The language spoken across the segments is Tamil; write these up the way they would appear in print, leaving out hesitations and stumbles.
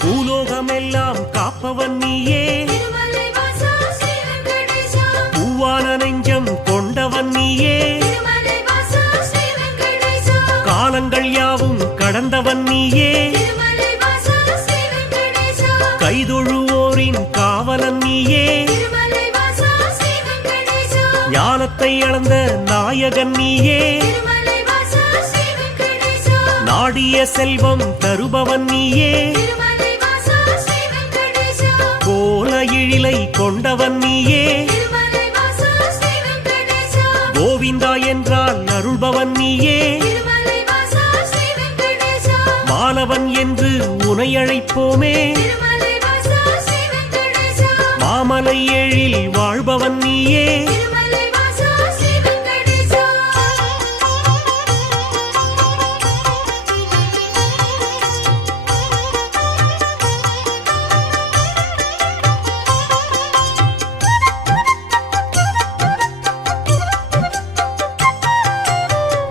பூலோகமெல்லாம் காப்பவன் நீயே பூவான நெஞ்சம் கொண்டவன் நீயே காலங்கள் யாவும் கடந்தவன் நீயே கைதொழுவோரின் காவலன் நீயே ஞானத்தை அளந்த நாயகன் நீயே நாடிய செல்வம் தருபவன் நீயே கோல எழிலை கொண்டவன் நீயே கோவிந்தா என்றால் அருள்பவன் நீயே மாலவன் என்று உனை அழைப்போமே மாமலை எழில் வாழ்பவன் நீயே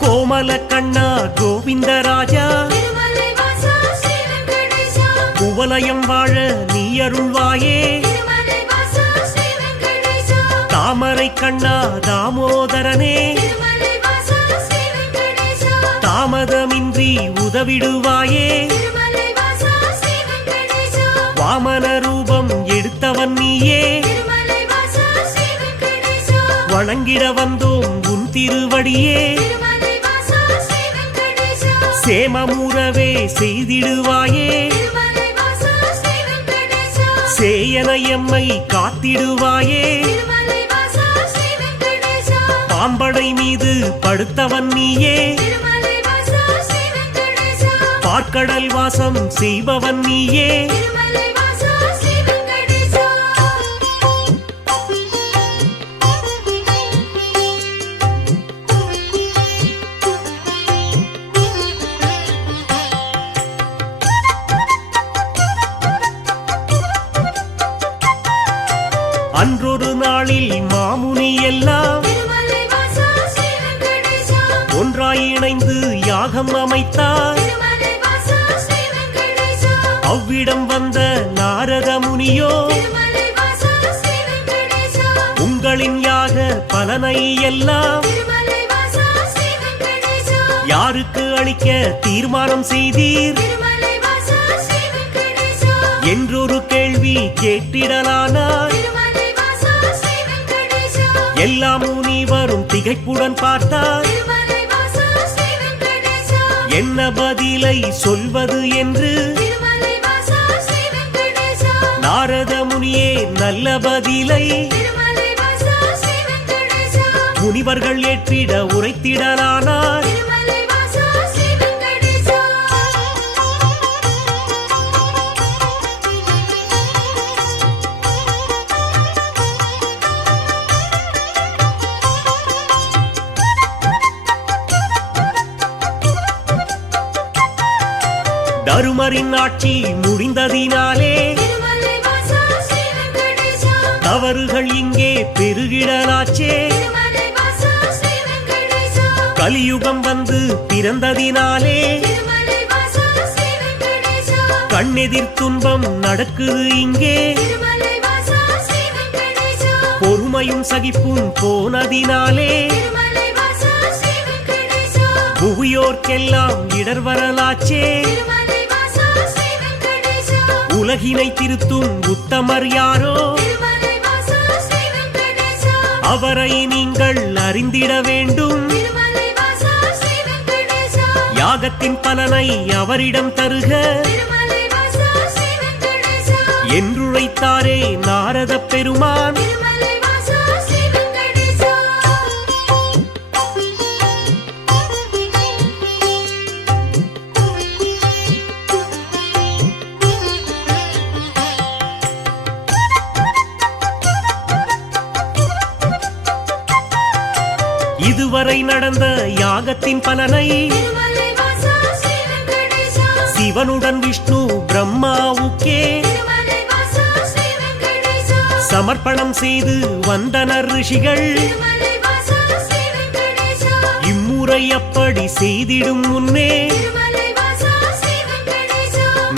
கோமல கண்ணா கோவிந்தராஜா குவலயம் வாழ நீ அருள்வாயே தாமரை கண்ணா தாமோதரனே தாமதமின்றி உதவிடுவாயே வாமன ரூபம் எடுத்தவன் நீயே வணங்கிட வந்தோம் உன் திருவடியே சேமமுறவே செய்திடுவாயே சேயன எம்மை காத்திடுவாயே பாம்படை மீது படுத்தவன் நீயே பார்க்கடல் வாசம் செய்பவன் நீயே அன்றொரு நாளில் மாமுனி எல்லாம் ஒன்றாய் இணைந்து யாகம் அமைத்தார் அவ்விடம் வந்த நாரத முனியோ உங்களின் யாக பலனை எல்லாம் யாருக்கு அளிக்க தீர்மானம் செய்தீர் என்றொரு கேள்வி கேட்டிடலானார் எல்லா முனிவரும் திகைப்புடன் பார்த்தார் என்ன பதிலை சொல்வது என்று நாரத முனியே நல்ல பதிலை முனிவர்கள் ஏற்றிட உரைத்திடலானார் தருமரின் ஆட்சி முடிந்ததினாலே தவறுகள் இங்கே பெருகிடலாச்சே கலியுகம் வந்து பிறந்ததினாலே கண்ணெதிர் துன்பம் நடக்குது இங்கே பொறுமையும் சகிப்பும் போனதினாலே புவியோர்க்கெல்லாம் இடர் வரலாச்சே உலகினை திருத்தும் உத்தமர் யாரோ அவரை நீங்கள் அறிந்திட வேண்டும் யாகத்தின் பலனை அவரிடம் தருக என்றுரைத்தாரே நாரத பெருமான் இதுவரை நடந்த யாகத்தின் பலனை சிவனுடன் விஷ்ணு பிரம்மாவுக்கே சமர்ப்பணம் செய்து வந்தனர் ரிஷிகள் இம்முறை அப்படி செய்திடும் முன்னே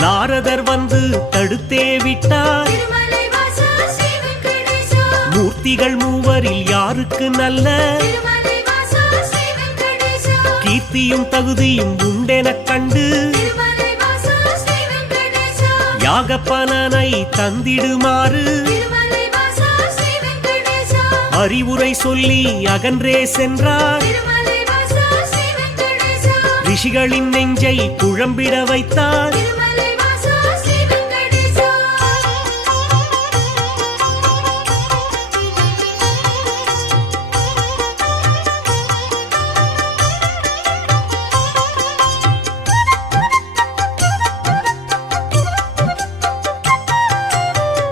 நாரதர் வந்து தடுத்தே விட்டார். திருமலை வாசா ஸ்ரீ வெங்கடேசா மூர்த்திகள் மூவரில் யாருக்கு நல்ல திருமலை வாசா ஸ்ரீ வெங்கடேசா கீர்த்தியும் தகுதியும் உண்டெனக் கண்டு திருமலை வாசா ஸ்ரீ வெங்கடேசா யாக பலனை தந்திடுமாறு திருமலை வாசா ஸ்ரீ வெங்கடேசா அறிவுரை சொல்லி அகன்றே சென்றார். திருமலை வாசா ஸ்ரீ வெங்கடேசா ரிஷிகளின் நெஞ்சை குழம்பிட வைத்தார். திருமலை வாசா ஸ்ரீ வெங்கடேசா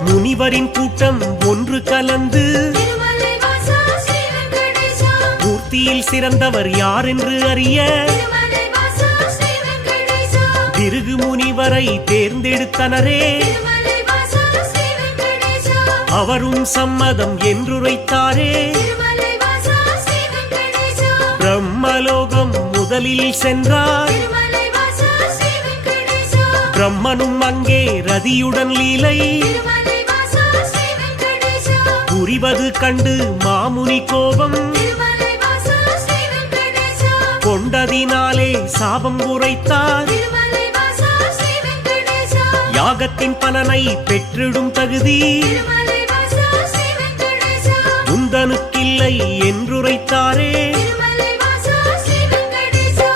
முனிவரின் கூட்டம் ஒன்று கலந்து திருமலை வாசா ஸ்ரீ வெங்கடேசா மூர்த்தியில் சிறந்தவர் யார் என்று அறிய திருமலை வாசா ஸ்ரீ வெங்கடேசா பிருகு முனிவரை தேர்ந்தெடுத்தனரே. திருமலை வாசா ஸ்ரீ வெங்கடேசா அவரும் சம்மதம் என்றுரைத்தாரே. திருமலை வாசா ஸ்ரீ வெங்கடேசா பிரம்மலோகம் முதலில் சென்றார். திருமலை வாசா ஸ்ரீ வெங்கடேசா பிரம்மனும் அங்கே ரதியுடன் லீலை திருமலை வாசா ஸ்ரீ வெங்கடேசா புரிவது கண்டு மாமுனி கோபம் திருமலை வாசா ஸ்ரீ வெங்கடேசா கொண்டதினாலே சாபம் உரைத்தார். திருமலை வாசா ஸ்ரீ வெங்கடேசா யாகத்தின் பலனை பெற்றிடும் தகுதி திருமலை வாசா ஸ்ரீ வெங்கடேசா உந்தனுக்கில்லை என்றுரைத்தாரே. திருமலை வாசா ஸ்ரீ வெங்கடேசா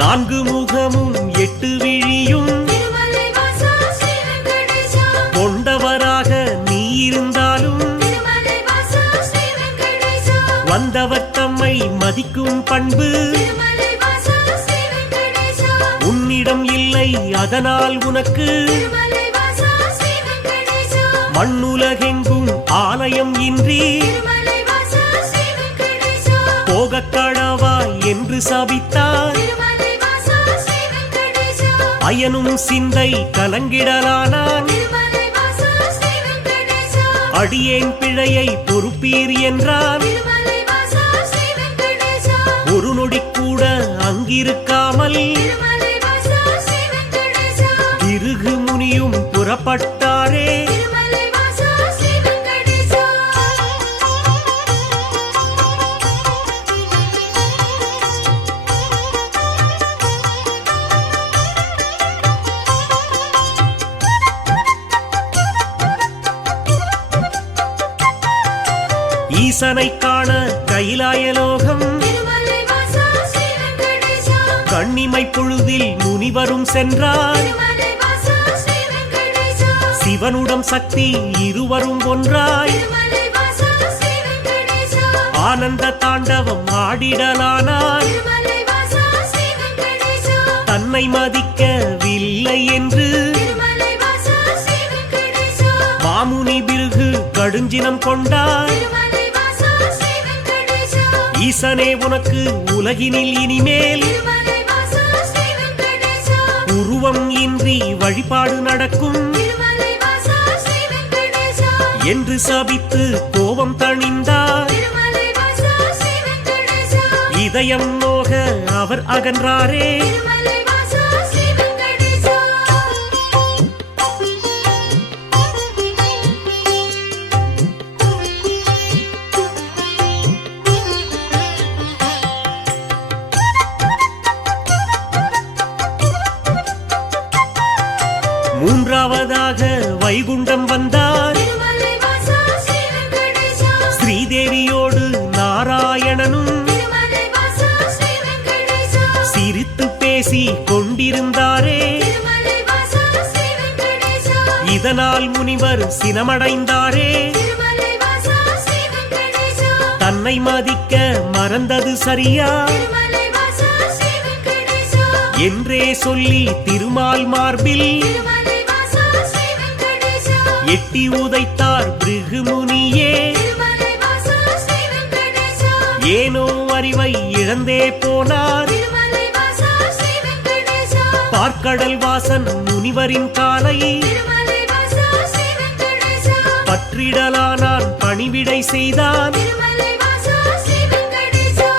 நான்கு முகமும் எட்டு விழியும் திருமலை வாசா ஸ்ரீ வெங்கடேசா கொண்டவராக நீ இருந்தாலும் திருமலை வாசா ஸ்ரீ வெங்கடேசா வந்தவர் தம்மை மதிக்கும் பண்பு திருமலை வாசா ஸ்ரீ வெங்கடேசா உன்னிடம் இல்லை, அதனால் உனக்கு திருமலை வாசா ஸ்ரீ வெங்கடேசா மண்ணுலகெங்கும் ஆலயம் இன்றி திருமலை வாசா ஸ்ரீ வெங்கடேசா போகக் கடவாய் என்று சபித்தார். திருமலை வாசா ஸ்ரீ வெங்கடேசா அயனும் சிந்தை கலங்கிடலானான். திருமலை வாசா ஸ்ரீ வெங்கடேசா அடியேன் பிழையை பொறுப்பீர் என்றான். திருமலை வாசா ஸ்ரீ வெங்கடேசா ஒரு நொடி கூட அங்கிருக்காமல் திருமலை வாசா ஸ்ரீ வெங்கடேசா பிருகு முனியும் புறப்பட்டாரே. திருமலை வாசா ஸ்ரீ வெங்கடேசா ஈசனை காண கைலாயலோகம் திருமலை வாசா ஸ்ரீ வெங்கடேசா கண்ணிமை பொழுதில் முனிவரும் சென்றார். திருமலை வாசா ஸ்ரீ வெங்கடேசா சிவனுடன் சக்தி இருவரும் ஒன்றாய் திருமலை வாசா ஸ்ரீ வெங்கடேசா ஆனந்த தாண்டவம் ஆடிடலானார். திருமலை வாசா ஸ்ரீ வெங்கடேசா தன்னை மதிக்கவில்லை என்று திருமலை வாசா ஸ்ரீ வெங்கடேசா மாமுனி பிருகு கடுஞ்சினம் கொண்டார். திருமலை வாசா ஸ்ரீ வெங்கடேசா ஈசனே உனக்கு உலகினில் இனிமேல் திருமலை வாசா ஸ்ரீ வெங்கடேசா உருவம் இன்றி வழிபாடு நடக்கும் திருமலை வாசா ஸ்ரீ வெங்கடேசா என்று சபித்து கோபம் தணிந்தார். திருமலை வாசா ஸ்ரீ வெங்கடேசா இதயம் நோக அவர் அகன்றாரே. திருமலை வாசா ஸ்ரீ வெங்கடேசா மூன்றாவதாக வைகுண்டம் வந்தார். திருமலை வாசா ஸ்ரீ வெங்கடேசா ஸ்ரீதேவியோடு நாராயணனும் திருமலை வாசா ஸ்ரீ வெங்கடேசா சிரித்து பேசி கொண்டிருந்தாரே. திருமலை வாசா ஸ்ரீ வெங்கடேசா இதனால் முனிவர் சினமடைந்தாரே. திருமலை வாசா ஸ்ரீ வெங்கடேசா தன்னை மதிக்க மறந்தது சரியா திருமலை வாசா ஸ்ரீ வெங்கடேசா என்றே சொல்லி திருமால் மார்பில் திருமலை வாசா ஸ்ரீ வெங்கடேசா எட்டி உதைத்தார் பிருகு முனியே. திருமலை வாசா ஸ்ரீ வெங்கடேசா ஏனோ அறிவை இழந்தே போனார். திருமலை வாசா ஸ்ரீ வெங்கடேசா பார்க்கடல் வாசன் முனிவரின் காலை திருமலை வாசா ஸ்ரீ வெங்கடேசா பற்றிடலானான் பணிவிடை செய்தான் திருமலை வாசா ஸ்ரீ வெங்கடேசா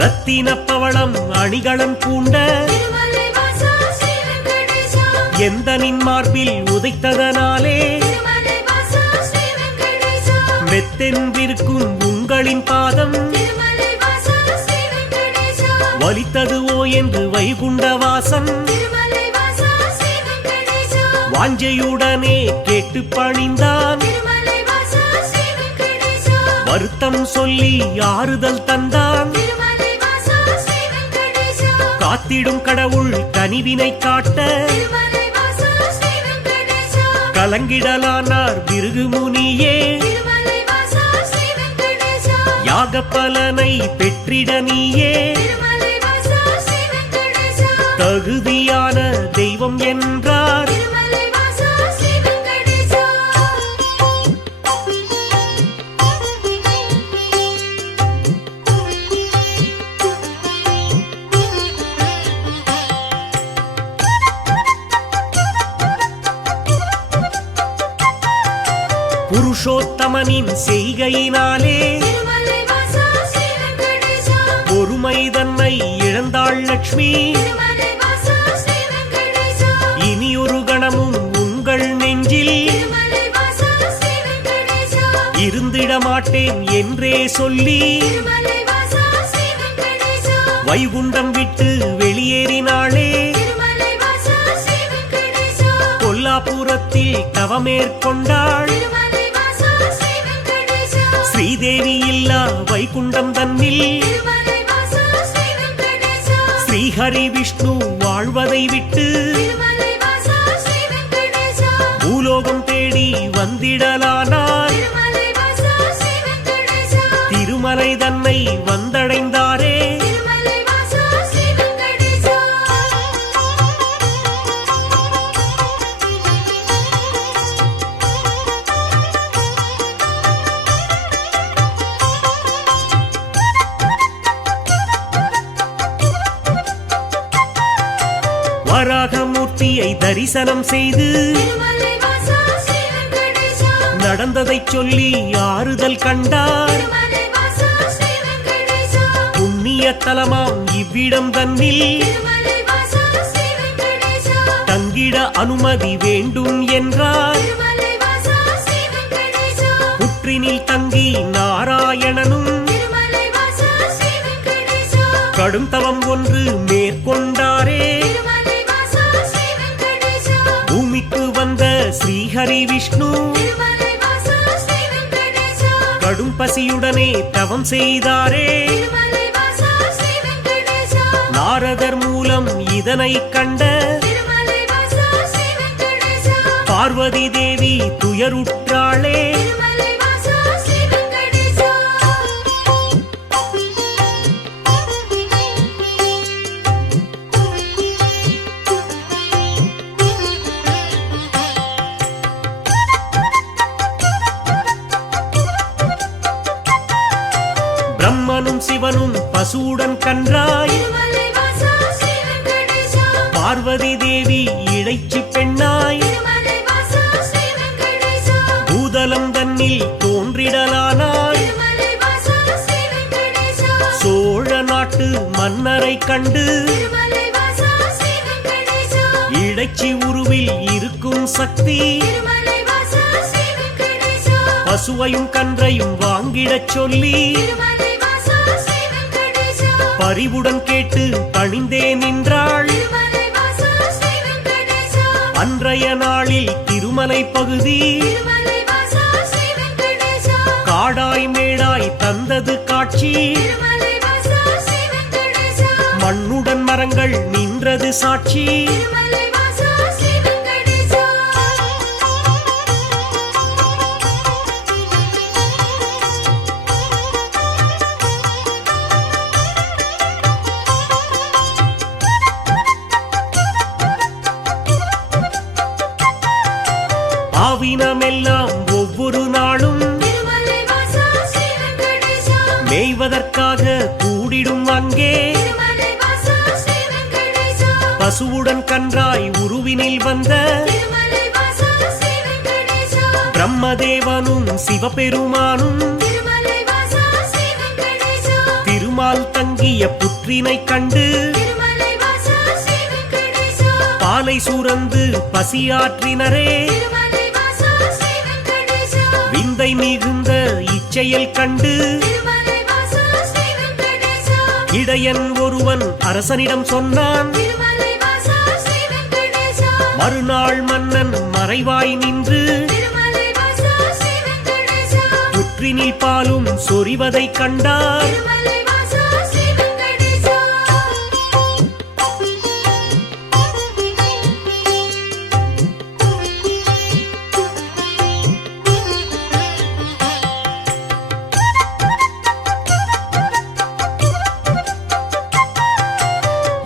ரத்தின பவளம் அணிகளம் பூண்ட திருமலை வாசா ஸ்ரீ வெங்கடேசா எந்தனின் மார்பில் உதைத்ததனாலே திருமலை வாசா ஸ்ரீ வெங்கடேசா மெத்தென்றிருக்கும் உங்களின் பாதம் திருமலை வாசா ஸ்ரீ வெங்கடேசா வலித்ததுவோ என்று வைகுண்டவாசன் திருமலை வாசா ஸ்ரீ வெங்கடேசா வாஞ்சையுடனே கேட்டு பணிந்தான் திருமலை வாசா ஸ்ரீ வெங்கடேசா வருத்தம் சொல்லி ஆறுதல் தந்தான் திருமலை வாசா ஸ்ரீ வெங்கடேசா காத்திடும் கடவுள் கனிவினை காட்ட திருமலை வாசா ஸ்ரீ வெங்கடேசா கலங்கிடலானார் பிருகுமுனியே திருமலை வாசா ஸ்ரீ வெங்கடேசா யாக பலனை பெற்றிட நீயே திருமலை வாசா ஸ்ரீ வெங்கடேசா தகுதியான தெய்வம் என்றார் திருமலை வாசா ஸ்ரீ வெங்கடேசா புருஷோத்தமனின் செய்கையினாலே திருமலை வாசா ஸ்ரீ வெங்கடேசா பொறுமை தன்னை இழந்தாள் லட்சுமி திருமலை வாசா ஸ்ரீ வெங்கடேசா இனியொரு கணமும் உங்கள் நெஞ்சில் திருமலை வாசா ஸ்ரீ வெங்கடேசா இருந்திட மாட்டேன் என்றே சொல்லி திருமலை வாசா ஸ்ரீ வெங்கடேசா வைகுண்டம் விட்டு வெளியேறினாளே திருமலை வாசா ஸ்ரீ வெங்கடேசா கொல்லாபுரத்தில் தவமேற்கொண்டாள் திருமலை வாசா ஸ்ரீ வெங்கடேசா ஸ்ரீதேவி இல்லா வைகுண்டம் தன்னில் திருமலை வாசா ஸ்ரீ வெங்கடேசா ஸ்ரீஹரி விஷ்ணு வாழ்வதை விட்டு திருமலை வாசா ஸ்ரீ வெங்கடேசா பூலோகம் தேடி வந்திடலானார் திருமலை வாசா ஸ்ரீ வெங்கடேசா திருமலை தன்னை வந்தடைந்தாரே திருமலை வாசா ஸ்ரீ வெங்கடேசா வராகமூர்த்தியை தரிசனம் செய்து திருமலை வாசா ஸ்ரீ வெங்கடேசா நடந்ததைச் சொல்லி ஆறுதல் கண்டார் திருமலை வாசா ஸ்ரீ வெங்கடேசா புண்ணிய தலமாம் இவ்விடம் தன்னில் திருமலை வாசா ஸ்ரீ வெங்கடேசா தங்கிட அனுமதி வேண்டும் என்றார் திருமலை வாசா ஸ்ரீ வெங்கடேசா புற்றினில் தங்கி நாராயணனும் திருமலை வாசா ஸ்ரீ வெங்கடேசா கடும் தவம் ஒன்று மேற்கொண்டாரே திருமலை வாசா ஸ்ரீ வெங்கடேசா பூமிக்கு வந்த ஸ்ரீஹரி விஷ்ணு திருமலை வாசா ஸ்ரீ வெங்கடேசா கடும் பசியுடனே தவம் செய்தாரே திருமலை வாசா ஸ்ரீ வெங்கடேசா நாரதர் மூலம் இதனை கண்ட திருமலை வாசா ஸ்ரீ வெங்கடேசா பார்வதி தேவி துயருற்றாளே திருமலை வாசா ஸ்ரீ வெங்கடேசா பிரம்மனும் சிவனும் பசுவுடன் கன்றாய் திருமலை வாசா ஸ்ரீ வெங்கடேசா பார்வதி தேவி இடைச்சி பெண்ணாய் திருமலை வாசா ஸ்ரீ வெங்கடேசா பூதலம் தன்னில் தோன்றிடலானாய் திருமலை வாசா ஸ்ரீ வெங்கடேசா சோழ நாட்டு மன்னரை கண்டு திருமலை வாசா ஸ்ரீ வெங்கடேசா இடைச்சி உருவில் இருக்கும் சக்தி திருமலை வாசா ஸ்ரீ வெங்கடேசா பசுவையும் கன்றையும் வாங்கிடச் சொல்லி திருமலை வாசா ஸ்ரீ வெங்கடேசா பரிவுடன் கேட்டு பணிந்தே நின்றாள் திருமலை வாசா ஸ்ரீ வெங்கடேசா அன்றைய நாளில் திருமலை பகுதி திருமலை வாசா ஸ்ரீ வெங்கடேசா காடாய் மேடாய் தந்தது காட்சி திருமலை வாசா ஸ்ரீ வெங்கடேசா மண்ணுடன் மரங்கள் நின்றது சாட்சி திருமலை வாசா ஸ்ரீ வெங்கடேசா ஆவினமெல்லாம் ஒவ்வொரு நாளும் திருமலை வாசா ஸ்ரீ வெங்கடேசா மேய்வதற்காக கூடிடும் அங்கே திருமலை வாசா ஸ்ரீ வெங்கடேசா பசுவுடன் கன்றாய் உருவினில் வந்த திருமலை வாசா ஸ்ரீ வெங்கடேசா பிரம்மதேவனும் சிவபெருமானும் திருமலை வாசா ஸ்ரீ வெங்கடேசா திருமால் தங்கிய புற்றினை கண்டு திருமலை வாசா ஸ்ரீ வெங்கடேசா பாலை சுரந்து பசியாற்றினரே திருமலை வாசா ஸ்ரீ வெங்கடேசா விந்தை மிகுந்த இச்செயல் கண்டு திருமலை வாசா ஸ்ரீ வெங்கடேசா இடையன் ஒருவன் அரசனிடம் சொன்னான் திருமலை வாசா ஸ்ரீ வெங்கடேசா மறுநாள் மன்னன் மறைவாய் நின்று திருமலை வாசா ஸ்ரீ வெங்கடேசா புற்றினில் பாலும் சொரிவதைக் கண்டார் திருமலை வாசா ஸ்ரீ வெங்கடேசா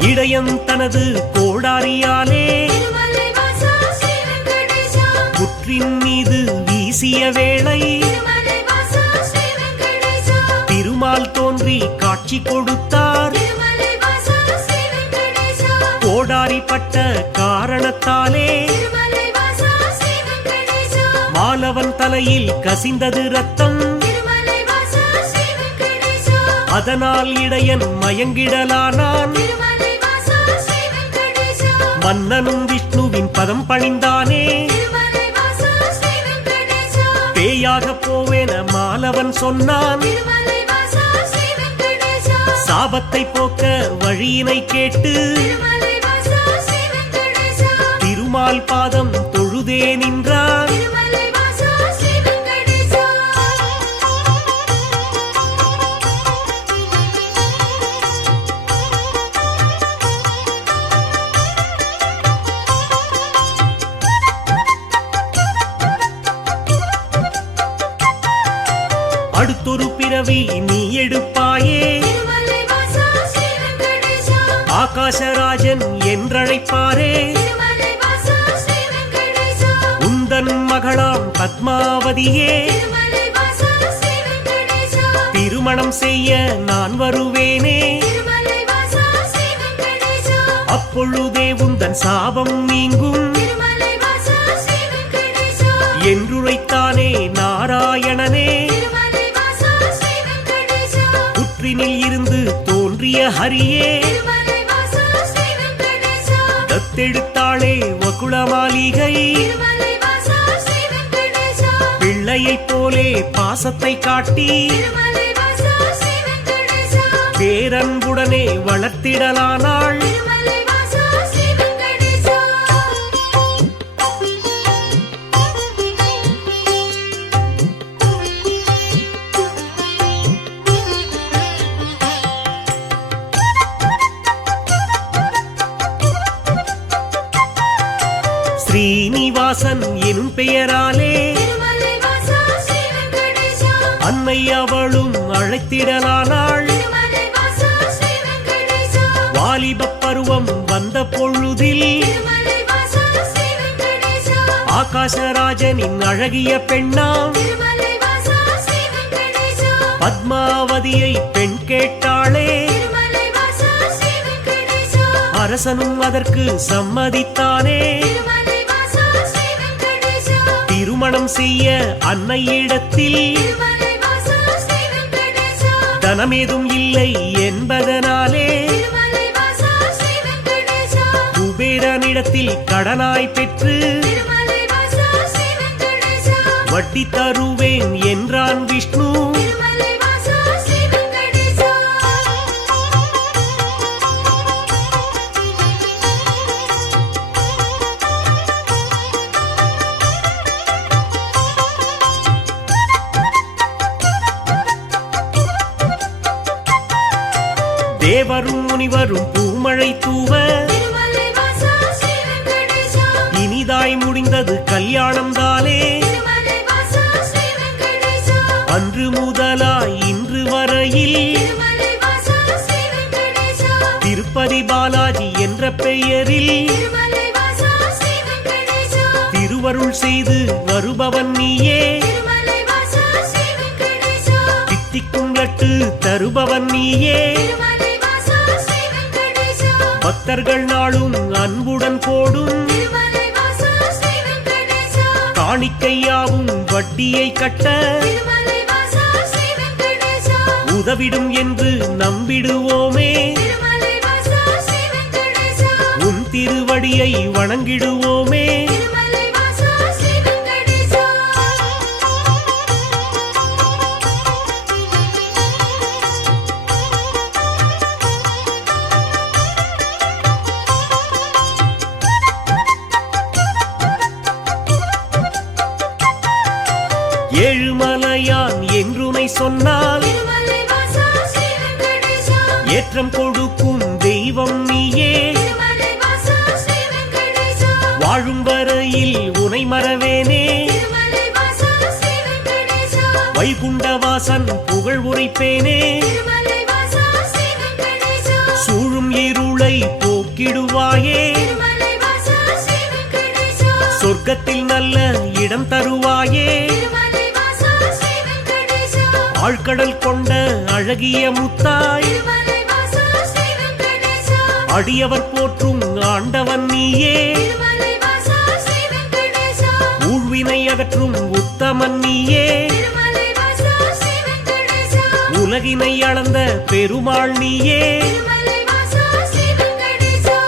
இடையன் தனது கோடாரியாலே திருமலை வாசா ஸ்ரீ வெங்கடேசா புற்றின் மீது வீசிய வேளை திருமலை வாசா ஸ்ரீ வெங்கடேசா திருமால் தோன்றி காட்சி கொடுத்தார் திருமலை வாசா ஸ்ரீ வெங்கடேசா கோடாரி பட்ட காரணத்தாலே திருமலை வாசா ஸ்ரீ வெங்கடேசா மாலவன் தலையில் கசிந்தது ரத்தம் திருமலை வாசா ஸ்ரீ வெங்கடேசா அதனால் இடையன் மயங்கிடலானான் திருமலை வாசா ஸ்ரீ வெங்கடேசா மன்னனும் விஷ்ணுவின் பதம் பணிந்தானே திருமலை வாசா ஸ்ரீ வெங்கடேசா பேயாக போவேன மாலவன் சொன்னான் திருமலை வாசா ஸ்ரீ வெங்கடேசா சாபத்தை போக்க வழியினை கேட்டு திருமலை வாசா ஸ்ரீ வெங்கடேசா திருமால் பாதம் தொழுதே நின்றான் திருமலை வாசா ஸ்ரீ வெங்கடேசா அடுத்தொரு பிறவி நீ எடுப்பாயே திருமலை வாசா ஸ்ரீ வெங்கடேசா ஆகாசராஜன் என்றழைப்பாரே திருமலை வாசா ஸ்ரீ வெங்கடேசா உந்தன் மகளாம் பத்மாவதியே திருமலை வாசா ஸ்ரீ வெங்கடேசா திருமணம் செய்ய நான் வருவேனே திருமலை வாசா ஸ்ரீ வெங்கடேசா அப்பொழுதே உந்தன் சாபம் நீங்கும் திருமலை வாசா ஸ்ரீ வெங்கடேசா என்றுரைத்தானே நாராயணனே திருமலை வாசா ஸ்ரீ வெங்கடேசா புற்றினில் இருந்து தோன்றிய ஹரியே திருமலை வாசா ஸ்ரீ வெங்கடேசா தத்தெடுத்தாளே வகுளமாளிகை திருமலை வாசா ஸ்ரீ வெங்கடேசா பிள்ளையைப் போலே பாசத்தை காட்டி திருமலை வாசா ஸ்ரீ வெங்கடேசா பேரன்புடனே வளர்த்திடலானாள் திருமலை வாசா ஸ்ரீ வெங்கடேசா ஸ்ரீனிவாசன் எனும் பெயராலே திருமலை வாசா ஸ்ரீ வெங்கடேசா அன்னை அவளும் அழைத்திடலானாள் திருமலை வாசா ஸ்ரீ வெங்கடேசா வாலிபப் பருவம் வந்த பொழுதில் திருமலை வாசா ஸ்ரீ வெங்கடேசா ஆகாசராஜனின் அழகிய பெண்ணாம் திருமலை வாசா ஸ்ரீ வெங்கடேசா பத்மாவதியை பெண் கேட்டாளே திருமலை வாசா ஸ்ரீ வெங்கடேசா அரசனும் அதற்கு சம்மதித்தானே திருமலை வாசா ஸ்ரீ வெங்கடேசா திருமணம் செய்ய அன்னையிடத்தில் திருமலை வாசா ஸ்ரீ வெங்கடேசா தனமேதும் இல்லை என்பதனாலே திருமலை வாசா ஸ்ரீ வெங்கடேசா குபேரனிடத்தில் கடனாய் பெற்று திருமலை வாசா ஸ்ரீ வெங்கடேசா வட்டி தருவேன் என்றான் விஷ்ணு திருமலை வாசா ஸ்ரீ வெங்கடேசா தேவரும் முனிவரும் பூமழை தூவ திருமலை வாசா ஸ்ரீ வெங்கடேசா இனிதாய் முடிந்தது கல்யாணம் தானே திருமலை வாசா ஸ்ரீ வெங்கடேசா அன்று முதலாய் இன்று வரையில் திருமலை வாசா ஸ்ரீ வெங்கடேசா திருப்பதி பாலாஜி என்ற பெயரில் திருமலை வாசா ஸ்ரீ வெங்கடேசா திருவருள் செய்து வருபவன் நீயே திருமலை வாசா ஸ்ரீ வெங்கடேசா தித்திக்கும் லட்டு தருபவன் நீயே திருமலை வாசா ஸ்ரீ வெங்கடேசா பக்தர்கள் நாளும் அன்புடன் போடும் திருமலை வாசா ஸ்ரீ வெங்கடேசா காணிக்கையாவும் வட்டியை கட்ட திருமலை வாசா ஸ்ரீ வெங்கடேசா உதவிடும் என்று நம்பிடுவோமே திருமலை வாசா ஸ்ரீ வெங்கடேசா உன் திருவடியை வணங்கிடுவோமே திருமலை வாசா ஸ்ரீ வெங்கடேசா ஏழுமலையான் என்றுனை சொன்னால் திருமலை வாசா ஸ்ரீ வெங்கடேசா ஏற்றம் கொடுக்கும் தெய்வம் நீயே திருமலை வாசா ஸ்ரீ வெங்கடேசா வாழும் வரையில் உனை மறவேனே திருமலை வாசா ஸ்ரீ வெங்கடேசா வைகுண்டவாசன் புகழ் உரைப்பேனே திருமலை வாசா ஸ்ரீ வெங்கடேசா சூழும் இருளை போக்கிடுவாயே திருமலை வாசா ஸ்ரீ வெங்கடேசா சொர்க்கத்தில் நல்ல இடம் தருவாயே திருமலை வாசா ஸ்ரீ வெங்கடேசா ஆழ்கடல் கொண்ட அழகிய முத்தாய் திருமலை வாசா ஸ்ரீ வெங்கடேசா அடியவர் போற்றும் ஆண்டவன் நீயே திருமலை வாசா ஸ்ரீ வெங்கடேசா ஊழ்வினை அகற்றும் உத்தமன் நீயே திருமலை வாசா ஸ்ரீ வெங்கடேசா உலகினை அளந்த பெருமாள் நீயே திருமலை வாசா ஸ்ரீ வெங்கடேசா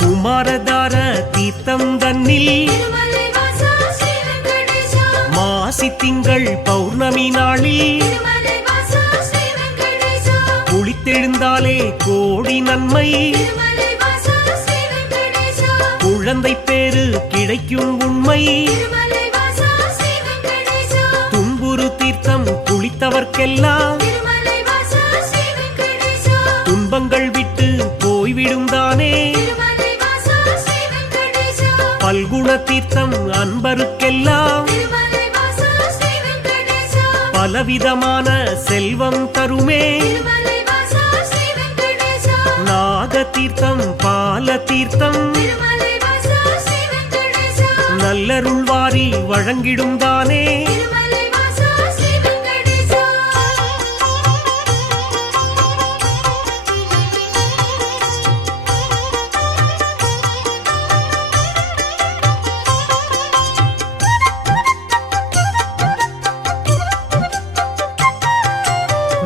குமாரதார தீர்த்தம் தன்னில் திருமலை வாசா ஸ்ரீ வெங்கடேசா மாசி திங்கள் பௌர்ணமி நாளில் திருமலை வாசா ஸ்ரீ வெங்கடேசா குளித்தெழுந்தாலே கோடி நன்மை திருமலை வாசா ஸ்ரீ வெங்கடேசா குழந்தை பேரு கிடைக்கும் உண்மை திருமலை வாசா ஸ்ரீ வெங்கடேசா துன்புறு தீர்த்தம் குளித்தவர்க்கெல்லாம் திருமலை வாசா ஸ்ரீ வெங்கடேசா துன்பங்கள் விட்டு போய்விடும் தானே திருமலை வாசா ஸ்ரீ வெங்கடேசா பல்குண தீர்த்தம் அன்பருக்கெல்லாம் திருமலை வாசா ஸ்ரீ வெங்கடேசா பலவிதமான செல்வம் தருமே திருமலை வாசா ஸ்ரீ வெங்கடேசா நாக தீர்த்தம் பால தீர்த்தம் திருமலை வாசா ஸ்ரீ வெங்கடேசா நல்லருள் வாரி வழங்கிடும் தானே திருமலை வாசா ஸ்ரீ வெங்கடேசா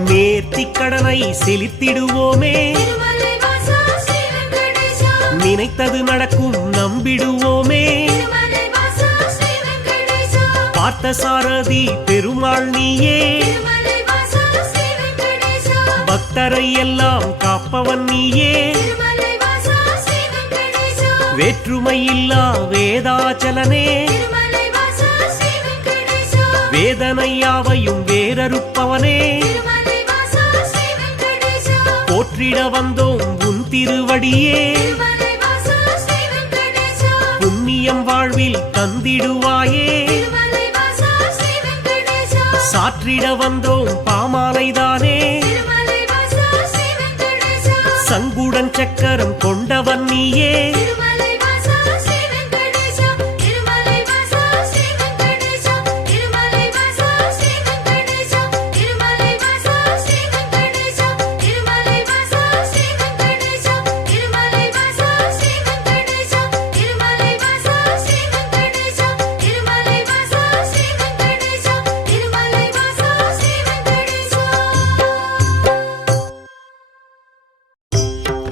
நேர்த்திக் கடனை செலுத்திடுவோமே திருமலை வாசா ஸ்ரீ வெங்கடேசா நினைத்தது நடக்கும் நம்பிடுவோமே திருமலை வாசா ஸ்ரீ வெங்கடேசா பார்த்த சாரதி பெருமாள் நீயே திருமலை வாசா ஸ்ரீ வெங்கடேசா பக்தரை எல்லாம் காப்பவன் நீயே திருமலை வாசா ஸ்ரீ வெங்கடேசா வேற்றுமை இல்லா வேதாச்சலனே திருமலை வாசா ஸ்ரீ வெங்கடேசா வேதனையாவையும் வேறறுப்பவனே திருமலை வாசா ஸ்ரீ வெங்கடேசா போற்றிட வந்தோம் உன் திருவடியே திருமலை வாசா ஸ்ரீ வெங்கடேசா புண்ணியம் வாழ்வில் தந்திடுவாயே திருமலை வாசா ஸ்ரீ வெங்கடேசா சாற்றிட வந்தோம் பாமாலைதானே திருமலை வாசா ஸ்ரீ வெங்கடேசா சங்குடன் சக்கரம் கொண்டவன் நீயே திருமலை வாசா ஸ்ரீ வெங்கடேசா திருமலை வாசா ஸ்ரீ வெங்கடேசா திருமலை வாசா ஸ்ரீ வெங்கடேசா திருமலை வாசா ஸ்ரீ வெங்கடேசா திருமலை வாசா ஸ்ரீ வெங்கடேசா திருமலை வாசா ஸ்ரீ வெங்கடேசா திருமலை வாசா ஸ்ரீ வெங்கடேசா திருமலை வாசா ஸ்ரீ வெங்கடேசா திருமலை வாசா ஸ்ரீ வெங்கடேசா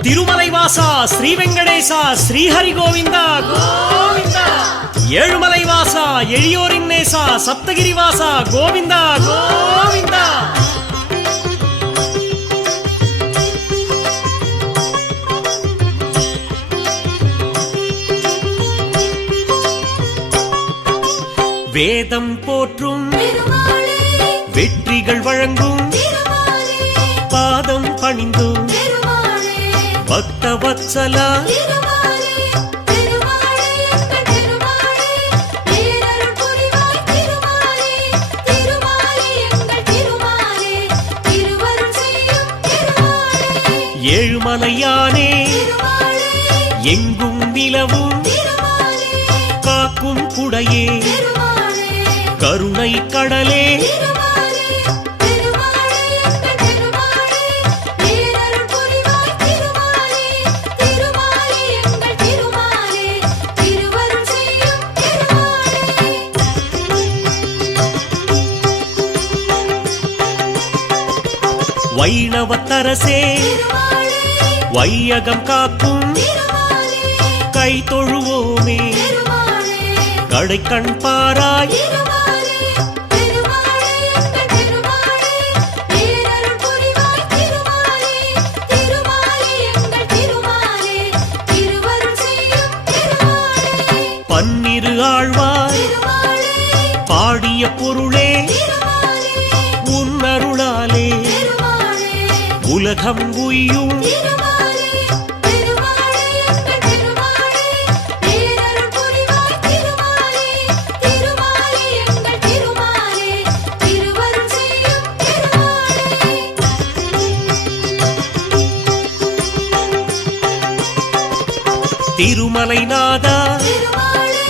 திருமலை வாசா ஸ்ரீ வெங்கடேசா ஸ்ரீஹரி கோவிந்தா கோவிந்தா ஏழுமலை வாசா எளியோரின் நேசா சப்தகிரி வாசா கோவிந்தா கோவிந்தா வேதம் போற்றும் பெருமாளே வெற்றிகள் வழங்கும் திருமாலே பாதம் பணிந்தும் பெருமாளே பக்த வத்சலா திருமாலே பெருமாளே பெருமாளே ஏழுமலையானே திருமாலே எங்கும் நிலவும் திருமாலே காக்கும் குடையே திருமாலே கருணை கடலே திருமாலே திருமாலே எங்கள் திருமாலே பேரருள் புரிவாய் திருமாலே திருமாலே எங்கள் திருமாலே திருவருள் செய்யும் திருமாலே வைணவத்தரசே திருமாலே வையகம் காக்கும் திருமாலே கை தொழுவோமே திருமாலே கடைக்கண் பாராய் திருமாலே திருமாலே எங்கள் திருமாலே பேரருள் புரிவாய் திருமாலே திருமாலே எங்கள் திருமாலே திருவருள் செய்யும் திருமாலே பன்னிரு ஆழ்வாய் திருமாலே பாடிய பொருளே திருமாலே உன்னருளாலே திருமாலே உலகம் உய்யும் திருமாலே திருமாலே எங்கள் திருமாலே பேரருள் புரிவாய் திருமாலே திருமாலே எங்கள் திருமாலே திருவருள் செய்யும் திருமாலே திருமலைநாதா திருமாலே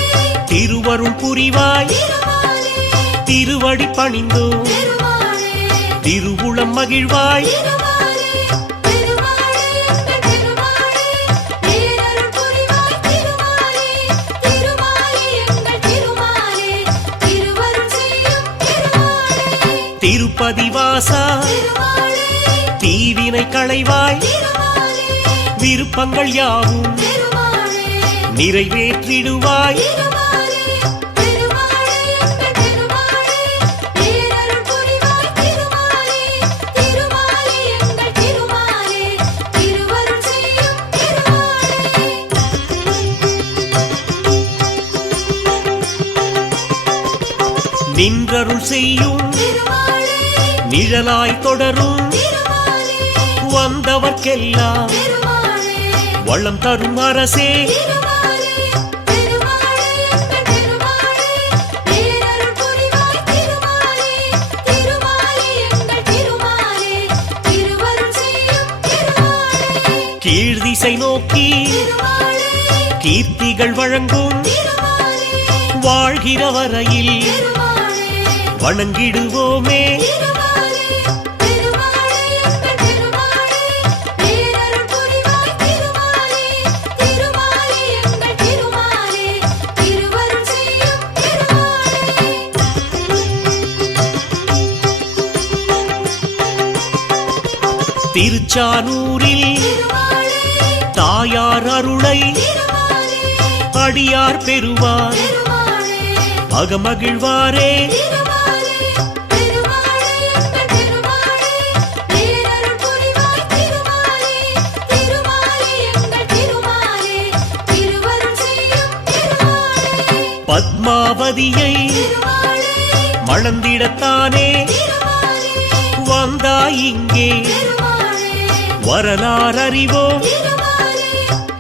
திருவருள் புரிவாய் திருமாலே திருவடி பணிந்தோம் திருமாலே திருவுளம் மகிழ்வாய் திருமாலே திருமாலே எங்கள் திருமாலே பேரருள் புரிவாய் திருமாலே திருமாலே எங்கள் திருமாலே திருவருள் செய்யும் திருமாலே திருப்பதி வாசா திருமாலே தீவினை களைவாய் திருமாலே விருப்பங்கள் யாவும் திருமாலே நிறைவேற்றிடுவாய் திருமாலே திருமாலே எங்கள் திருமாலே பேரருள் புரிவாய் திருமாலே திருமாலே எங்கள் திருமாலே திருவருள் செய்யும் திருமாலே நின்றருள் செய்யும் திருமாலே நிழலாய் தொடரும் திருமாலே வந்தவர்க்கெல்லாம் திருமாலே வளம் தரும் அரசே திருமாலே திருமாலே எங்கள் திருமாலே பேரருள் புரிவாய் திருமாலே திருமாலே எங்கள் திருமாலே திருவருள் செய்யும் திருமாலே கீழ்திசை நோக்கி திருமாலே கீர்த்திகள் வழங்கும் திருமாலே வாழ்கிற வரையில் திருமாலே வணங்கிடுவோமே திருமாலே திருமாலே எங்கள் திருமாலே பேரருள் புரிவாய் திருமாலே திருமாலே எங்கள் திருமாலே திருவருள் செய்யும் திருமாலே திருச்சானூரில் திருமாலே தாயார் அருளை திருமாலே அடியார் பெறுவார் திருமாலே அகமகிழ்வாரே திருமாலே திருமாலே எங்கள் திருமாலே பேரருள் புரிவாய் திருமாலே திருமாலே எங்கள் திருமாலே திருவருள் செய்யும் திருமாலே பத்மாவதியை திருமாலே மணந்திடத்தானே திருமாலே வந்தாய் இங்கே திருமாலே வரலாறு அறிவோம் திருமாலே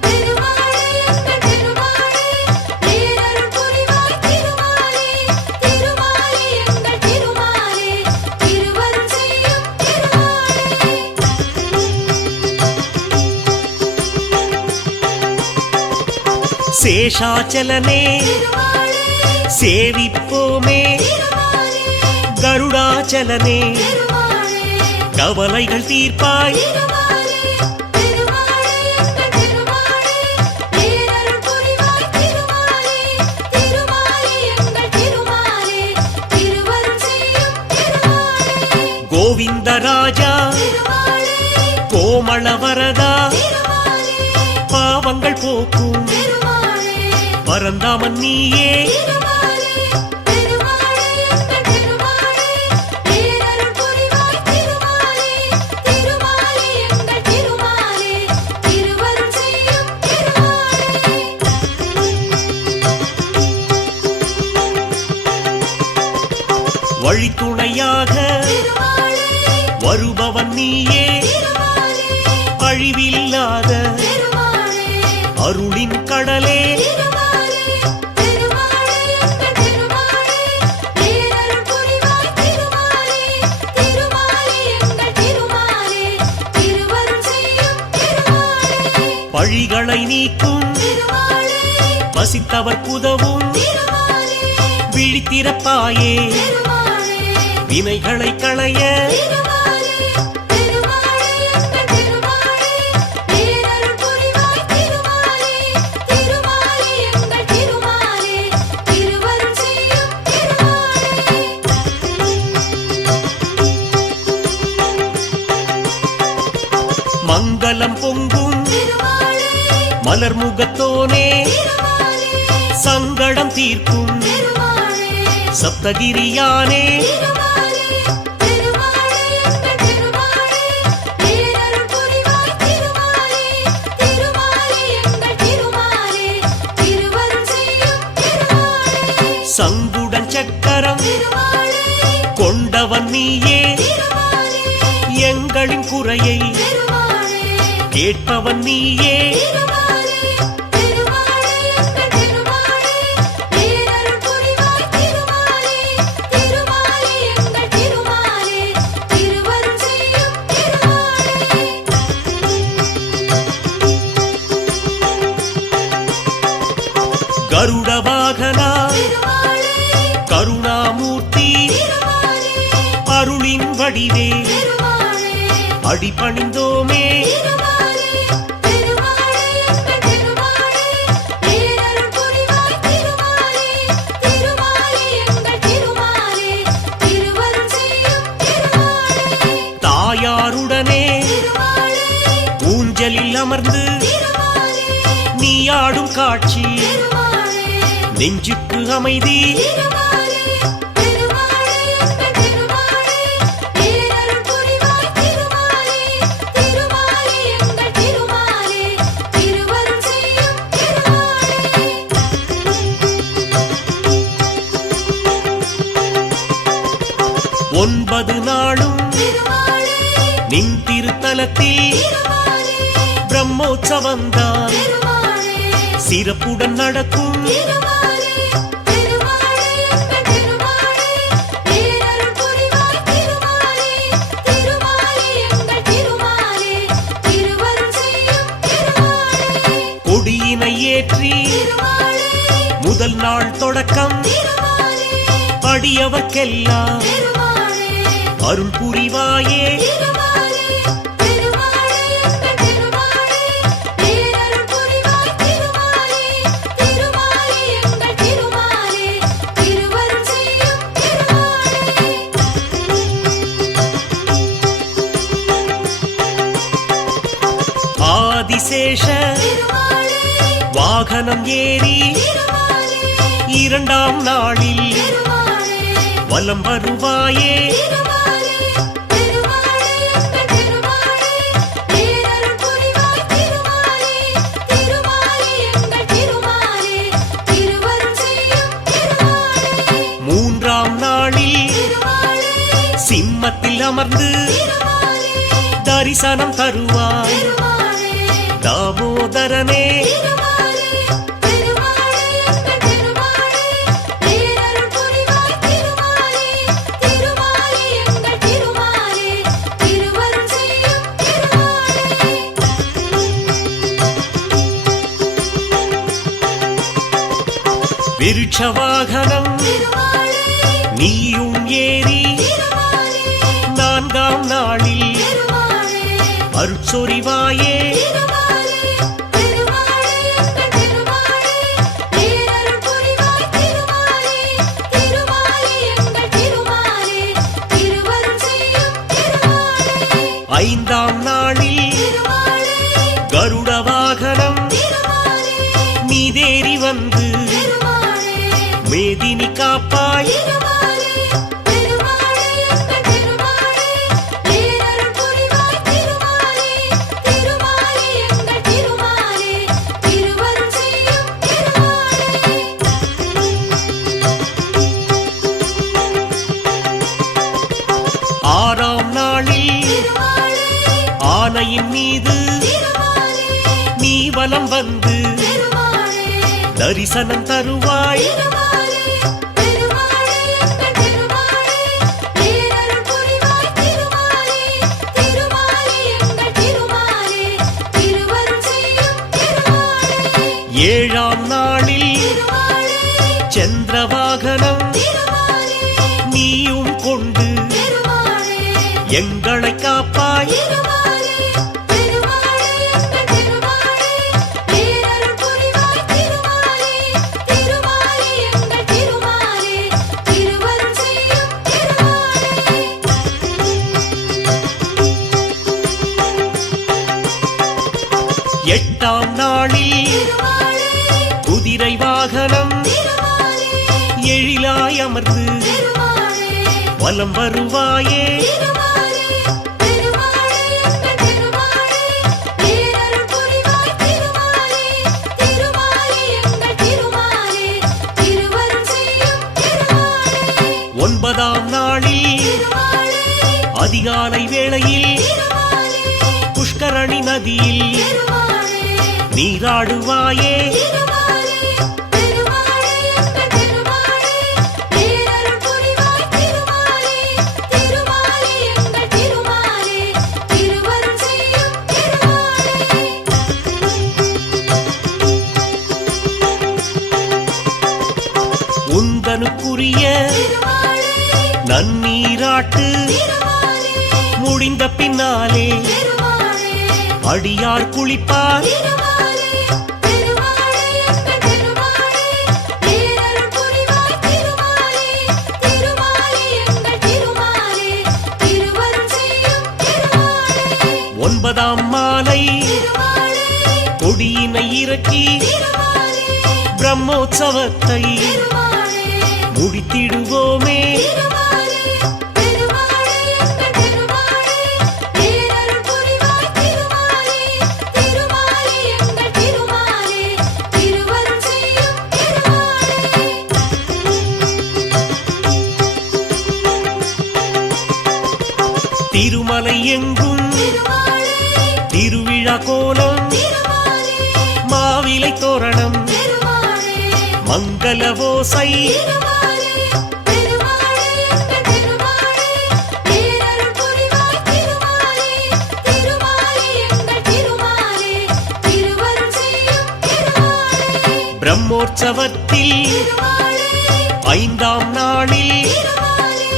திருமாலே எங்கள் திருமாலே பேரருள் புரிவாய் திருமாலே திருமாலே எங்கள் திருமாலே திருவருள் செய்யும் திருமாலே சேஷாச்சலனே திருமாலே சேவிப்போமே திருமாலே கருடாச்சலனே திருமாலே கவலைகள் தீர்ப்பாய் திருமாலே திருமாலே எங்கள் திருமாலே பேரருள் புரிவாய் திருமாலே திருமாலே எங்கள் திருமாலே திருவருள் செய்யும் திருமாலே கோவிந்தராஜா திருமாலே கோமளவரதா திருமாலே பாவங்கள் போக்கும் திருமாலே பரந்தாமன் நீயே திருமாலே திருமாலே எங்கள் திருமாலே பேரருள் புரிவாய் திருமாலே திருமாலே எங்கள் திருமாலே திருவருள் செய்யும் திருமாலே வழித்துணையாக திருமாலே வருபவன் நீயே திருமாலே அழிவில்லாத திருமாலே அருளின் கடலே திருமாலே திருமாலே எங்கள் திருமாலே பேரருள் புரிவாய் திருமாலே திருமாலே எங்கள் திருமாலே திருவருள் செய்யும் திருமாலே பழிகளை நீக்கும் திருமாலே பசித்தவர் உதவும் திருமாலே விழித்திறப்பாயே திருமாலே வினைகளை களைய திருமாலே திருமாலே எங்கள் திருமாலே பேரருள் புரிவாய் திருமாலே திருமாலே எங்கள் திருமாலே திருவருள் செய்யும் திருமாலே மங்களம் பொங்கும் திருமாலே மலர் முகத்தோனே திருமாலே சங்கடம் தீர்க்கும் திருமாலே சப்தகிரியானே திருமாலே திருமாலே எங்கள் திருமாலே பேரருள் புரிவாய் திருமாலே திருமாலே எங்கள் திருமாலே திருவருள் செய்யும் திருமாலே சங்குடன் சக்கரம் திருமாலே கொண்டவன் நீயே திருமாலே எங்களின் குறையை திருமாலே கேட்பவன் நீயே திருமாலே திருமாலே எங்கள் திருமாலே பேரருள் புரிவாய் திருமாலே திருமாலே எங்கள் திருமாலே திருவருள் செய்யும் திருமாலே கருட வாகனா திருமாலே கருணாமூர்த்தி திருமாலே அருளின் வடிவே திருமாலே அடிபணிந்தோமே திருமாலே திருமாலே எங்கள் திருமாலே பேரருள் புரிவாய் திருமாலே திருமாலே எங்கள் திருமாலே திருவருள் செய்யும் திருமாலே தாயாருடனே திருமாலே ஊஞ்சலில் அமர்ந்து திருமாலே நீ ஆடும் காட்சி திருமாலே நெஞ்சுக்கு அமைதி திருமாலே திருமாலே எங்கள் திருமாலே பேரருள் புரிவாய் திருமாலே திருமாலே எங்கள் திருமாலே திருவருள் செய்யும் திருமாலே ஒன்பது நாளும் திருமாலே நின் திருத்தலத்தில் திருமாலே பிரம்மோற்சவந்தான் திருமாலே சிறப்புடன் நடக்கும் திருமாலே திருமாலே எங்கள் திருமாலே பேரருள் புரிவாய் திருமாலே திருமாலே எங்கள் திருமாலே திருவருள் செய்யும் திருமாலே கொடியினை ஏற்றி திருமாலே முதல் நாள் தொடக்கம் திருமாலே அடியவர்க்கெல்லாம் திருமாலே அருள் புரிவாயே திருமாலே திருமாலே எங்கள் திருமாலே பேரருள் புரிவாய் திருமாலே திருமாலே எங்கள் திருமாலே திருவருள் செய்யும் திருமாலே ஆதிசேஷ திருமாலே வாகனம் ஏறி திருமாலே இரண்டாம் நாளில் திருமாலே வலம் வருவாயே திருமாலே திருமாலே எங்கள் திருமாலே பேரருள் புரிவாய் திருமாலே திருமாலே எங்கள் திருமாலே திருவருள் செய்யும் திருமாலே மூன்றாம் நாளில் திருமாலே சிம்மத்தில் அமர்ந்து திருமாலே தரிசனம் தருவாய் திருமாலே தாமோதரனே திருமாலே திருமாலே எங்கள் திருமாலே பேரருள் புரிவாய் திருமாலே திருமாலே எங்கள் திருமாலே திருவருள் செய்யும் திருமாலே விருட்ச வாகனம் திருமாலே நீயும் ஏறி திருமாலே நான்காம் நாளில் திருமாலே அருட்சொரிவாயே திருமாலே திருமாலே எங்கள் திருமாலே பேரருள் புரிவாய் திருமாலே திருமாலே எங்கள் திருமாலே திருவருள் செய்யும் திருமாலே ஐந்தாம் நாளில் திருமாலே கருட வாகனம் திருமாலே மீதேறி வந்து திருமாலே மேதினி காப்பாய் திருமாலே திருமாலே எங்கள் திருமாலே பேரருள் புரிவாய் திருமாலே திருமாலே எங்கள் திருமாலே திருவருள் செய்யும் திருமாலே ஆறாம் நாளில் திருமாலே ஆனையின் மீது திருமாலே நீ வலம் வந்து திருமாலே தரிசனம் தருவாய் திருமாலே திருமாலே எங்கள் திருமாலே பேரருள் புரிவாய் திருமாலே திருமாலே எங்கள் திருமாலே திருவருள் செய்யும் சந்திரவாகனம் திருமாலே நீயும் கொண்டு திருமாலே எங்களை காப்பாய் திருமாலே திருமாலே எங்கள் திருமாலே பேரருள் புரிவாய் திருமாலே திருமாலே எங்கள் திருமாலே திருவருள் செய்யும் திருமாலே எட்டாம் நாளில் திருமாலே குதிரை வாகனம் திருமாலே எழிலாய் அமர்ந்து திருமாலே வலம் வருவாயே திருமாலே திருமாலே எங்கள் திருமாலே பேரருள் புரிவாய் திருமாலே திருமாலே எங்கள் திருமாலே திருவருள் செய்யும் திருமாலே ஒன்பதாம் நாளில் திருமாலே அதிகாலை வேளையில் திருமாலே புஷ்கரணி நதியில் திருமாலே நீராடுவாயே திருமாலே திருமாலே எங்கள் திருமாலே பேரருள் புரிவாய் திருமாலே திருமாலே எங்கள் திருமாலே திருவருள் செய்யும் திருமாலே உந்தனுக்குரிய திருமாலே நன்னீராட்டு திருமாலே முடிந்த பின்னாலே திருமாலே அடியார் குளிப்பார் திருமாலே திருமாலே எங்கள் திருமாலே பேரருள் புரிவாய் திருமாலே திருமாலே எங்கள் திருமாலே திருவருள் செய்யும் திருமாலே ஒன்பதாம் மாலை திருமாலே கொடியினை இறக்கி திருமாலே பிரம்மோற்சவத்தை திருமாலே முடித்திடுவோமே திருமாலே திருமாலே எங்கள் திருமாலே பேரருள் புரிவாய் திருமாலே திருமாலே எங்கள் திருமாலே திருவருள் செய்யும் திருமாலே திருமலை எங்கும் திருமாலே திருவிழா கோலம் திருமாலே மாவிலை தோரணம் திருமாலே மங்கள ஓசை திருமாலே திருமாலே எங்கள் திருமாலே பேரருள் புரிவாய் திருமாலே திருமாலே எங்கள் திருமாலே திருவருள் செய்யும் திருமாலே பிரம்மோற்சவத்தில் திருமாலே ஐந்தாம் நாளில் திருமாலே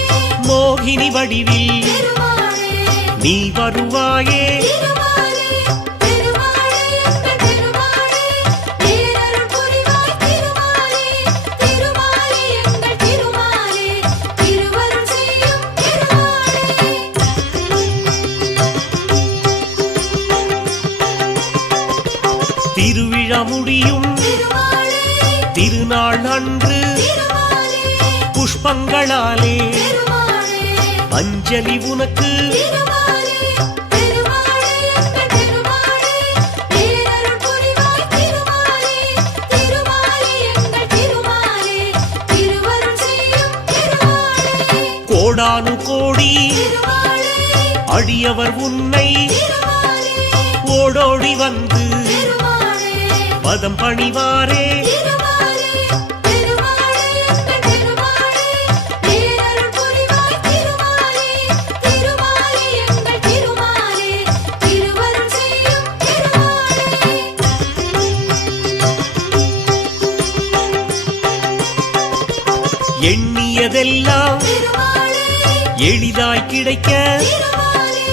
மோகினி வடிவில் திருமாலே நீ வருவாயே திருமாலே திருமாலே எங்கள் திருமாலே பேரருள் புரிவாய் திருமாலே திருமாலே எங்கள் திருமாலே திருவருள் செய்யும் திருமாலே திருவிழா முடியும் திருமாலே திருநாள் அன்று திருமாலே புஷ்பங்களாலே திருமாலே அஞ்சலி உனக்கு திருமாலே திருமாலே எங்கள் திருமாலே பேரருள் புரிவாய் திருமாலே திருமாலே எங்கள் திருமாலே திருவருள் செய்யும் திருமாலே கோடானு கோடி திருமாலே அடியவர் உன்னை திருமாலே ஓடோடி வந்து திருமாலே பதம் பணிவாரே திருமாலே திருமாலே எங்கள் திருமாலே பேரருள் புரிவாய் திருமாலே திருமாலே எங்கள் திருமாலே திருவருள் செய்யும் திருமாலே எண்ணியதெல்லாம் திருமாலே எளிதாய் கிடைக்க திருமாலே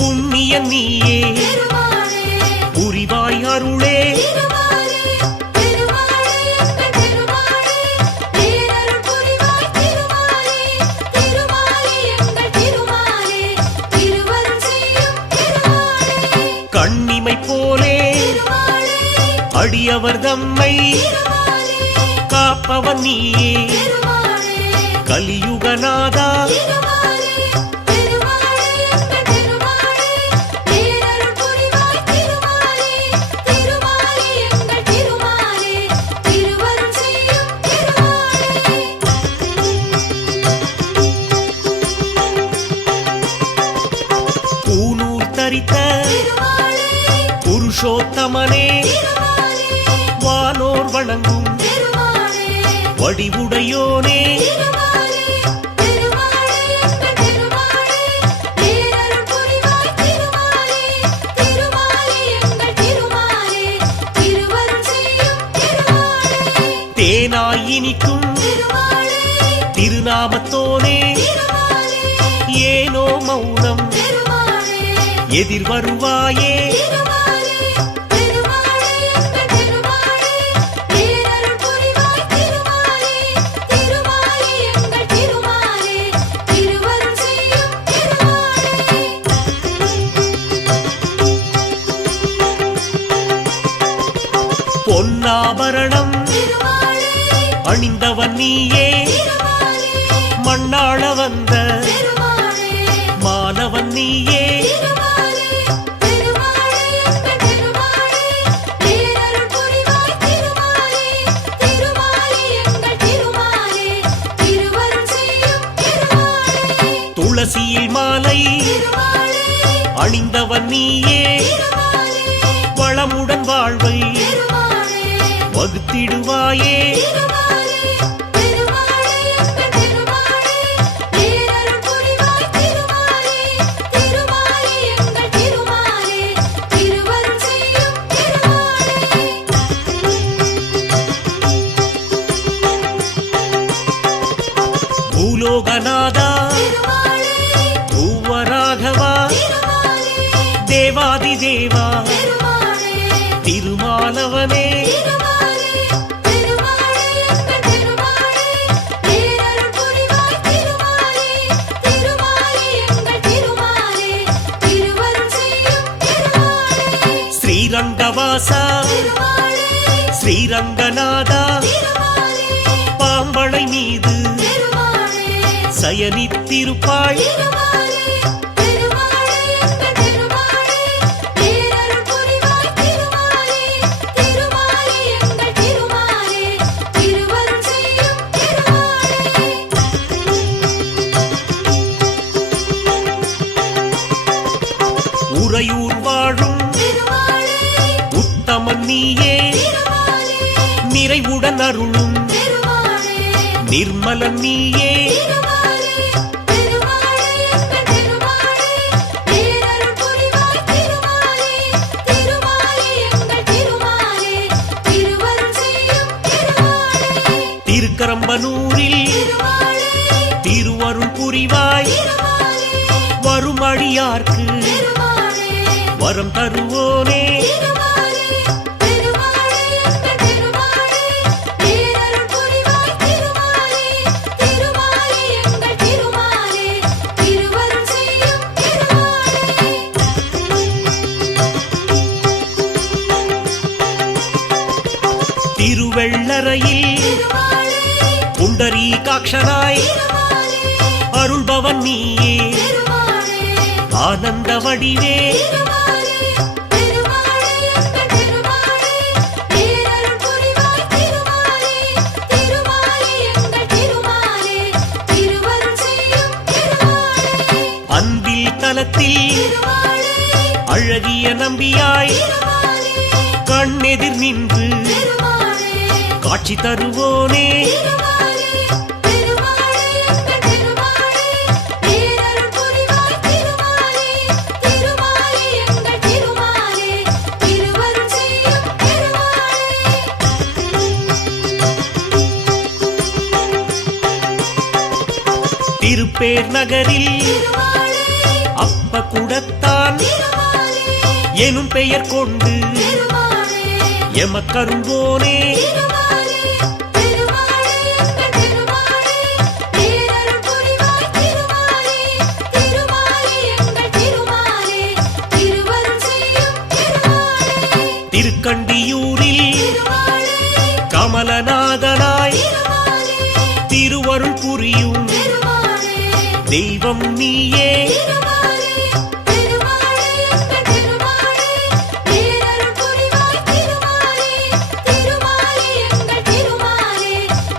புண்ணியன் நீயே திருமாலே புரிவாய் அருளே திருமாலே திருமாலே எங்கள் திருமாலே பேரருள் புரிவாய் திருமாலே திருமாலே எங்கள் திருமாலே திருவருள் செய்யும் திருமாலே கண்ணிமை போலே திருமாலே அடியவர் தம்மை திருமாலே காப்பவன் நீயே திருமாலே கலியுகநாதா திருமாலே திருமாலே எங்கள் திருமாலே பேரருள் புரிவாய் திருமாலே திருமாலே எங்கள் திருமாலே திருவருள் செய்யும் திருமாலே பூனூர் தரித்த திருமாலே புருஷோத்தமனே திருமாலே வானோர் வணங்கும் திருமாலே வடிவுடையோனே திருமாலே திருமாலே எங்கள் திருமாலே பேரருள் புரிவாய் திருமாலே திருமாலே எங்கள் திருமாலே திருவருள் செய்யும் திருமாலே தேனாய் இனிக்கும் திருமாலே திருநாமத்தோனே திருமாலே ஏனோ மௌனம் திருமாலே எதிர் வருவாயே திருமாலே திருமாலே எங்கள் திருமாலே பேரருள் புரிவாய் திருமாலே திருமாலே எங்கள் திருமாலே திருவருள் செய்யும் திருமாலே பொன்னாபரணம் திருமாலே அணிந்தவன் நீயே திருமாலே மண்ணாள வந்த திருமாலே மாணவன் நீயே திருமாலே திருமாலே எங்கள் திருமாலே பேரருள் புரிவாய் திருமாலே திருமாலே எங்கள் திருமாலே திருவருள் செய்யும் திருமாலே துளசியில் மாலை திருமாலே அணிந்தவன் நீயே திருமாலே வளமுடன் வாழ்வை திருமாலே வகுத்திடுவாயே திருமாலே திருமாலே எங்கள் திருமாலே பேரருள் புரிவாய் திருமாலே திருமாலே எங்கள் திருமாலே திருவருள் செய்யும் திருமாலே பூலோகநாதா திருமாலே பூவராகவா திருமாலே தேவாதி தேவா திருமாலே திருமாலவனே திருமாலே திருமாலே எங்கள் திருமாலே பேரருள் புரிவாய் திருமாலே திருமாலே எங்கள் திருமாலே திருவருள் செய்யும் திருமாலே ஸ்ரீரங்கவாசா திருமாலே ஸ்ரீரங்கநாதா திருமாலே பாம்பளை மீது திருமாலே சயனித்திருப்பாள் திருமாலே திருமாலே எங்கள் திருமாலே பேரருள் புரிவாய் திருமாலே திருமாலே எங்கள் திருமாலே திருவருள் செய்யும் திருமாலே உறையூர் வாழும் திருமாலே உத்தமன் நீயே திருமாலே நிறைவுடன் அருளும் திருமாலே நிர்மலன் நீயே திருமாலே திருமாலே எங்கள் திருமாலே பேரருள் புரிவாய் திருமாலே திருமாலே எங்கள் திருமாலே திருவருள் செய்யும் திருமாலே திருக்கரம்பனூரில் திருமாலே திருவருள் புரிவாய் திருமாலே வரும் அடியார்க்கு திருமாலே வரம் தருவோனே திருமாலே திருமாலே எங்கள் திருமாலே பேரருள் புரிவாய் திருமாலே திருமாலே எங்கள் திருமாலே திருவருள் செய்யும் திருமாலே திருவெள்ளரையில் திருமாலே புண்டரீகாட்சனாய் திருமாலே அருள்பவன் நீயே திருமாலே ஆனந்த வடிவே திருமாலே திருமாலே எங்கள் திருமாலே பேரருள் புரிவாய் திருமாலே திருமாலே எங்கள் திருமாலே திருவருள் செய்யும் திருமாலே அன்பில் தலத்தில் திருமாலே அழகிய நம்பியாய் திருமாலே கண்ணெதிர் நின்று திருமாலே காட்சி தருவோனே திருமாலே திருமாலே எங்கள் திருமாலே பேரருள் புரிவாய் திருமாலே திருமாலே எங்கள் திருமாலே திருவருள் செய்யும் திருமாலே திருப்பேர் நகரில் திருமாலே அப்ப குடத்தான் திருமாலே எனும் பெயர் கொண்டு திருமாலே எமக்கருள்வோனே திருமாலே திருமாலே எங்கள் திருமாலே பேரருள் புரிவாய் திருமாலே திருமாலே எங்கள் திருமாலே திருவருள் செய்யும் திருமாலே திருக்கண்டியூரில் திருமாலே கமலநாதனாய் திருமாலே திருவருள் புரியும் திருமாலே தெய்வம் நீயே திருமாலே திருமாலே எங்கள் திருமாலே பேரருள் புரிவாய் திருமாலே திருமாலே எங்கள் திருமாலே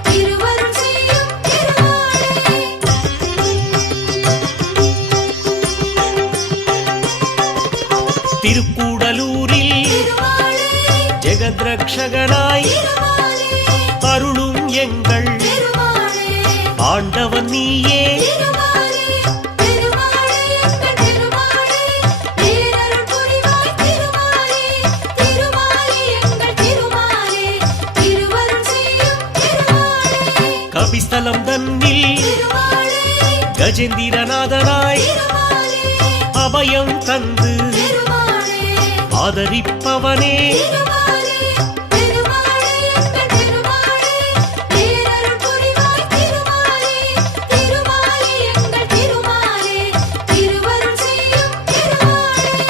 திருவருள் செய்யும் திருமாலே திருக்கூடலூரில் திருமாலே ஜெகத்ரக்ஷகனாய் திருமாலே அருளும் எங்கள் திருமாலே ஆண்டவன் நீயே திருமாலே திருமாலே எங்கள் திருமாலே பேரருள் புரிவாய் திருமாலே திருமாலே எங்கள் திருமாலே திருவருள் செய்யும் கபிஸ்தலம் தன்னில் திருமாலே கஜேந்திரநாதனாய் திருமாலே அபயம் தந்து திருமாலே ஆதரிப்பவனே திருமாலே திருமாலே எங்கள் திருமாலே பேரருள் புரிவாய் திருமாலே திருமாலே எங்கள் திருமாலே திருவருள் செய்யும் திருமாலே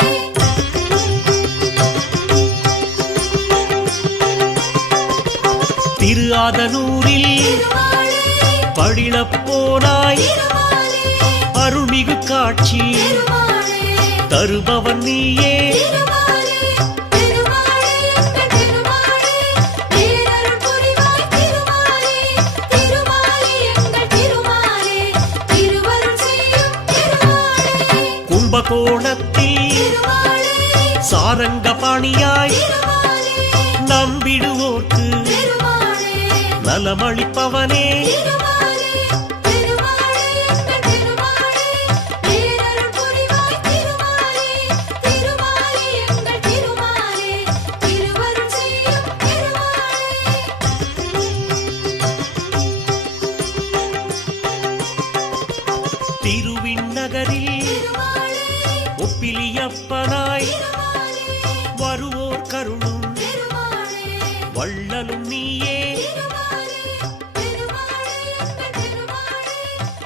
திரு ஆதனூரில் திருமாலே பழிலப் போனாய் திருமாலே அருள்மிகு காட்சி திருமாலே தருபவன் நீயே திருமாலே திருமாலே எங்கள் திருமாலே பேரருள் புரிவாய் திருமாலே திருமாலே எங்கள் திருமாலே திருவருள் செய்யும் திருமாலே கும்பகோணத்தில் திருமாலே சாரங்கபாணியாய் திருமாலே நம்பிடுவோர்க்கு திருமாலே நலமளிப்பவனே திருமாலே திருமாலே எங்கள் திருமாலே பேரருள் புரிவாய் திருமாலே திருமாலே எங்கள் திருமாலே திருவருள் செய்யும் திருமாலே திருவிண்ணகரில் திருமாலே ஒப்பிலியப்பனாய் திருமாலே வருவோர் கருளும் திருமாலே வள்ளலும் நீயே திருமாலே திருமாலே எங்கள் திருமாலே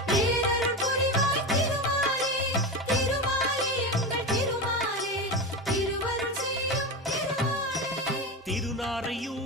பேரருள் புரிவாய் திருமாலே திருமாலே எங்கள் திருமாலே திருவருள் செய்யும் திருமாலே திருநாரையூர்